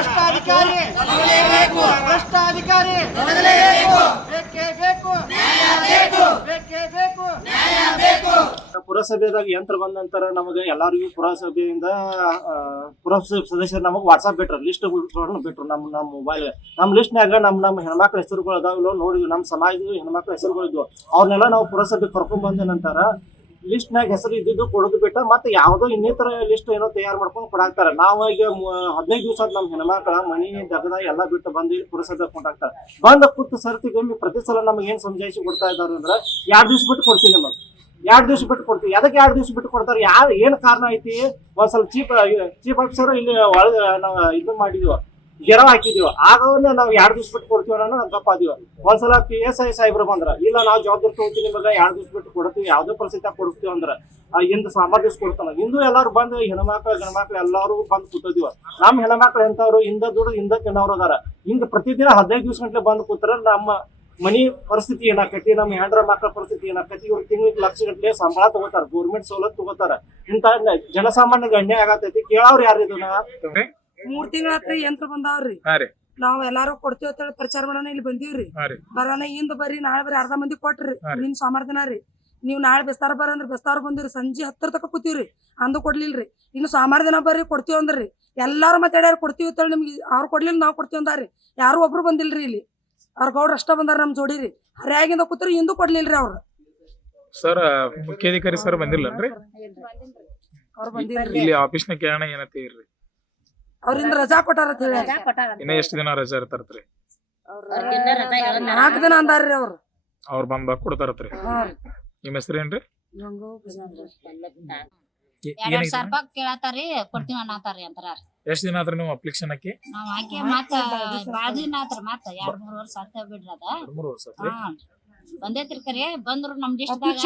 ಭ್ರಷ್ಟಾಧಿಕಾರಿ ಭ್ರಷ್ಟಾಧಿಕಾರಿ ಬೇಕೇ ಬೇಕು ಬೇಕೇ ಬೇಕು. ಪುರಸಭೆದಾಗ ಯಂತ್ರ ಬಂದ ನಂತರ ನಮಗೆ ಎಲ್ಲರಿಗೂ ಪುರಸಭೆಯಿಂದ ಪುರಸಭೆ ಸದಸ್ಯರು ನಮಗೆ ವಾಟ್ಸಾಪ್ ಬಿಟ್ರು, ಲಿಸ್ಟ್ ಬಿಟ್ರು. ನಮ್ಮ ಮೊಬೈಲ್ ನಮ್ಮ ಲಿಸ್ಟ್ನಾಗ ನಮ್ಮ ಹೆಣ್ಮಕ್ಳ ಹೆಸರುಗಳು ಅದಾವಲ್ಲ ನೋಡಿದ್ವಿ. ನಮ್ಮ ಸಮಾಜದ ಹೆಣ್ಮಕ್ಳ ಹೆಸರುಗಳಿದ್ವು, ಅವ್ರನ್ನೆಲ್ಲ ನಾವು ಪುರಸಭೆ ಕರ್ಕೊಂಡ್ ಬಂದ ನಂತರ ಲಿಸ್ಟ್ನಾಗ ಹೆಸರು ಇದ್ದಿದ್ದು ಕೊಡೋದು ಬಿಟ್ಟ ಮತ್ತೆ ಯಾವುದೋ ಇನ್ನಿತರ ಲಿಸ್ಟ್ ಏನೋ ತಯಾರು ಮಾಡ್ಕೊಂಡು ಕೊಡಾಕ್ತಾರೆ. ನಾವು ಈಗ 15 ದಿವಸ ನಮ್ಮ ಹೆಣ್ಮಕ್ಳ ಮನಿ ದಗದ ಎಲ್ಲ ಬಿಟ್ಟು ಬಂದು ಪುರಸಭೆ ಕೊಂಡಾಕ್ತಾರೆ. ಬಂದ ಕೂತು ಸರ್ತಿಗೊಮ್ಮೆ ಪ್ರತಿ ಸಲ ನಮಗೆ ಏನ್ ಸಮಜಾಯಿಸಿ ಕೊಡ್ತಾ ಇದ್ದಾರೆ ಅಂದ್ರೆ 2 ದಿವಸ ಬಿಟ್ಟು ಕೊಡ್ತೀವಿ, ನಮಗೆ 2 ದಿವಸ ಬಿಟ್ಟು ಕೊಡ್ತೀವಿ. ಅದಕ್ಕೆ 2 ದಿವಸ ಬಿಟ್ಟು ಕೊಡ್ತಾರೆ, ಯಾರು ಏನ್ ಕಾರಣ ಐತಿ? ಒಂದ್ ಸ್ವಲ್ಪ ಚೀಫ್ ಆಫೀಸರ್ ಇಲ್ಲಿ ಒಳಗೆ ನಾವು ಇದು ಮಾಡಿದ್ವಿ, ಗೆರವ್ ಹಾಕಿದೀವಿ. ಆಗವನ್ನ ನಾವು 2 ದಿವಸ ಬಿಟ್ಟು ಕೊಡ್ತೀವಿ ಅನ್ನೋ ಗಪ್ಪಾದೀವಿ. ಒಂದ್ಸಲ PSI ಸಾಹೇಬ್ರು ಬಂದ್ರ, ಇಲ್ಲ ನಾವು ಜವಾಬ್ದಾರಿ ತಗೋತೀವಿ, ನಿಮಗೆ 2 ದಿವಸ ಬಿಟ್ಟು ಕೊಡ್ತೀವಿ, ಯಾವ್ದೇ ಪರಿಸ್ಥಿತಿ ಕೊಡ್ತೀವಿ ಅಂದ್ರ ಇಂದ ಸಾಮರ್ಥ್ಯ ದಿವಸ ಕೊಡ್ತಾನ. ಇಂದು ಎಲ್ಲಾರು ಬಂದು ಹೆಣ್ಮಕ್ಳು ಗಣಮಕ್ಳು ಎಲ್ಲಾರು ಬಂದು ಕೂತದಿವ. ನಮ್ಮ ಹೆಣ್ಮಕ್ಳು ಎಂತವ್ರು ಹಿಂದ ದುಡ್ಡು ಹಿಂದ ತಿನ್ನೋರು ಅದಾರ. ಹಿಂಗ ಪ್ರತಿದಿನ 15 ದಿವಸ ಗಂಟ್ಲೆ ಬಂದು ಕೂತಾರ. ನಮ್ಮ ಮನಿ ಪರಿಸ್ಥಿತಿ ಏನಾಕತಿ, ನಮ್ಮ ಹೆಂಡ್ರ ಮಕ್ಕಳ ಪರಿಸ್ಥಿತಿ ಏನಾಕತಿ? ಇವ್ರು ತಿಂಗಳಿಗೆ ಲಕ್ಷ ಗಂಟ್ಲೆ ಸಂಬಳ ತಗೋತಾರ, ಗೌರ್ಮೆಂಟ್ ಸವಲತ್ತು ತಗೋತಾರ. ಇಂತ ಜನಸಾಮಾನ್ಯಗೆ ಅನ್ಯಾಯ ಆಗತೈತಿ. ಕೇಳವ್ರು ಯಾರು ಇದನ್ನ? 3 ತಿಂಗಳಾತ್ರಿ ಯಂತ್ರ ಬಂದಾವ್ರಿ. ನಾವ್ ಎಲ್ಲಾರು ಕೊಡ್ತೀವಿ ಅಂತ ಹೇಳಿ ಪ್ರಚಾರ ಮಾಡೋಣ ಇಲ್ಲಿ ಬಂದೀವ್ರಿ. ಬರೋಣ ಇಂದ ಬರ್ರಿ, ನಾಳೆ ಬರ್ರಿ, ಅರ್ಧ ಮಂದಿ ಕೊಟ್ರಿ. ನಿನ್ ಸೋಮವಾರ ದಿನ ರೀ, ನೀವ್ ನಾಳೆ ಬೆಸ್ತಾರ ಬರ್ರಿ ಅಂದ್ರ ಬೆಸ್ತಾರ ಬಂದಿವ್ರಿ. ಸಂಜೆ 10 ತಕ ಕೂತೀವ್ರಿ, ಅಂದು ಕೊಡ್ಲಿಲ್ರಿ. ಇನ್ನು ಸೋಮವಾರ ದಿನ ಬರ್ರಿ ಕೊಡ್ತೀವಿ ಅಂದ್ರಿ. ಎಲ್ಲಾರು ಮಾತಾಡ್ಯಾರ ಕೊಡ್ತೀವಿ ಅಂತ ಹೇಳಿ. ನಿಮ್ಗೆ ಅವ್ರು ಕೊಡ್ಲಿಲ್ಲ, ನಾವ್ ಕೊಡ್ತೀವಿ ಅಂದಾರ್ರಿ. ಯಾರು ಒಬ್ರು ಬಂದಿಲ್ರಿ ಇಲ್ಲಿ. ಅವ್ರ ಗೌಡ್ರ ಅಷ್ಟ ಬಂದಾರ ನಮ್ ಜೋಡಿರಿ. ಹರಿಯಾಗಿಂದ ಕೂತ್ರಿ, ಇಂದು ಕೊಡ್ಲಿಲ್ರಿ ಅವ್ರು. ಸರ್ ಮುಖ್ಯಾಧಿಕಾರಿ ಸರ್ ಬಂದಿಲ್ಲನ್ರಿ? ಅವ್ರು ಬಂದಿಲ್ರಿ. ಇಲ್ಲಿ ಆಫೀಸ್ನ ಕೇಳೋಣ ಏನಂತೀರಿ? ಅವ್ರಿಂದ ರಜಾ ಕೊಟ್ಟಾರ ಅಂತ ಹೇಳಿ. ಇನ್ನ ಎಷ್ಟು ದಿನ ರಜಾ ಇರ್ತಾರತ್ರಿ? 4 ದಿನ ಅಂದಾರ್ರಿ ಅವ್ರು. ಅವ್ರ ಬಂದ ಕೊಡ್ತಾರತ್ರಿ. ನಿಮ್ಮ ಹೆಸರೇನ್ರಿ? 2,000 ರೂಪಾಯಿ ಕೇಳತ್ತಾರಿ, ಕೊಡ್ತೀವಿ ಅನ್ನತಾರಿ ಅಂತಾರ. ಎಷ್ಟ್ ದಿನ ಆತ್ರಿ ನೀವು ಅಪ್ಲಿಕೇಶನ್ ಹಾಕಿ? ನಾವ್ ಹಾಕಿ ಮತ್ತ ಬಾಳ ದಿನ ಆತ್ರಿ, ಮತ್ತ 2-3 ವರ್ಷ ಆತ ಬಿಡ್ರಿ. ಅದ 3 ವರ್ಷ ಆತ್ರಿ. ಬಂದೈತ್ರಿ. ಕರೆ ಬಂದ್ರು ನಮ್ ಲಿಸ್ಟ್ ದಾಗ